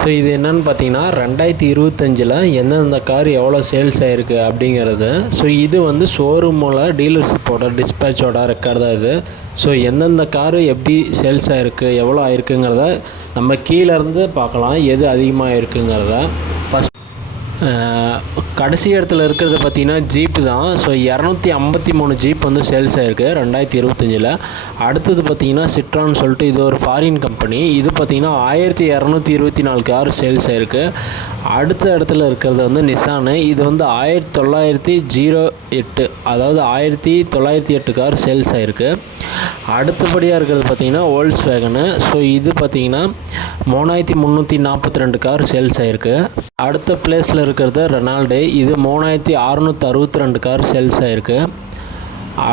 So இது என்னென்னு பார்த்தீங்கன்னா 2025 எந்தெந்த கார் எவ்வளோ சேல்ஸ் ஆகிருக்கு அப்படிங்கிறது. ஸோ இது வந்து ஷோரூமோட டீலர்ஷிப்போட டிஸ்பேச்சோட ரெக்கார்டு தான் இது. ஸோ எந்தெந்த காரு எப்படி சேல்ஸ் ஆகிருக்கு எவ்வளோ ஆகிருக்குங்கிறத நம்ம கீழேருந்து பார்க்கலாம் எது அதிகமாக இருக்குங்கிறத. கடைசி இடத்துல இருக்கிறது பார்த்திங்கன்னா ஜீப்பு தான். ஸோ 253 ஜீப் வந்து சேல்ஸ் ஆகிருக்கு 2025. அடுத்தது பார்த்திங்கன்னா சிட்ரான்னு சொல்லிட்டு இது ஒரு ஃபாரின் கம்பெனி. இது பார்த்திங்கன்னா 1224 கார் சேல்ஸ் ஆகிருக்கு. அடுத்த இடத்துல இருக்கிறது வந்து நிசானு. இது வந்து 1908 அதாவது 1908 கார் சேல்ஸ் ஆகிருக்கு. அடுத்தபடியாக இருக்கிறது பார்த்திங்கன்னா வோல்க்ஸ் வேகனு. ஸோ இது பார்த்திங்கன்னா 3342 கார் சேல்ஸ் ஆகிருக்கு. அடுத்த பிளேஸில் இருக்கிறது ரெனால்டு. இது 3662 கார் சேல்ஸ் ஆகிருக்கு.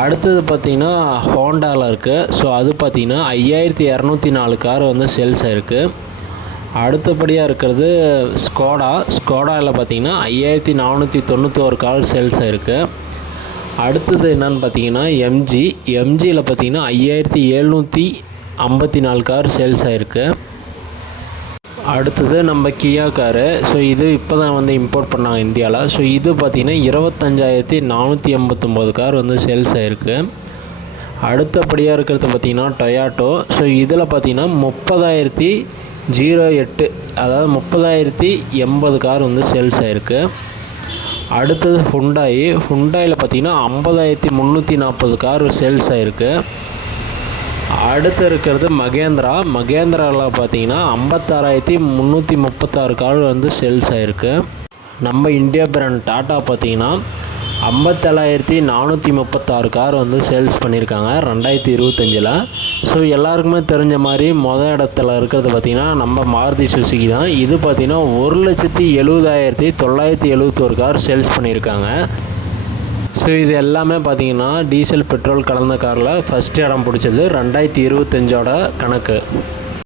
அடுத்தது பார்த்திங்கன்னா ஹோண்டாவில் இருக்குது. ஸோ அது பார்த்திங்கன்னா 5204 கார் வந்து சேல்ஸ் ஆகிருக்கு. அடுத்தபடியாக இருக்கிறது ஸ்கோடாவில் பார்த்திங்கன்னா 5491 கார் சேல்ஸ் ஆகிருக்கு. அடுத்தது என்னென்னு பார்த்தீங்கன்னா எம்ஜியில் பார்த்தீங்கன்னா 5754 கார் சேல்ஸ் ஆகிருக்கு. அடுத்தது நம்ம கியா காரு. ஸோ இது இப்போ தான் வந்து இம்போர்ட் பண்ணாங்க இந்தியாவில். ஸோ இது பார்த்திங்கன்னா 25489 கார் வந்து சேல்ஸ் ஆகிருக்கு. அடுத்தபடியாக இருக்கிறது பார்த்திங்கன்னா டொயாட்டோ. ஸோ இதில் பார்த்திங்கன்னா 30,008 அதாவது 30,080 கார் வந்து சேல்ஸ் ஆகிருக்கு. அடுத்தது ஹுண்டாயில் பார்த்திங்கன்னா 50,340 கார் சேல்ஸ் ஆகிருக்கு. அடுத்து இருக்கிறது மகேந்திராவில் பார்த்திங்கன்னா 56,336 கார் வந்து சேல்ஸ் ஆகிருக்கு. நம்ம இந்தியா பிராண்ட் டாட்டா பார்த்திங்கன்னா 57,436 கார் வந்து சேல்ஸ் பண்ணியிருக்காங்க 2025. ஸோ எல்லாருக்குமே தெரிஞ்ச மாதிரி மொதல் இடத்துல இருக்கிறது பார்த்திங்கன்னா நம்ம மாருதி சுசுகி தான். இது பார்த்திங்கன்னா 1,70,70,971 கார் சேல்ஸ் பண்ணியிருக்காங்க. ஸோ இது எல்லாமே பார்த்திங்கன்னா டீசல் பெட்ரோல் கலந்த காரில் ஃபஸ்ட் இடம் பிடிச்சது 2025 கணக்கு.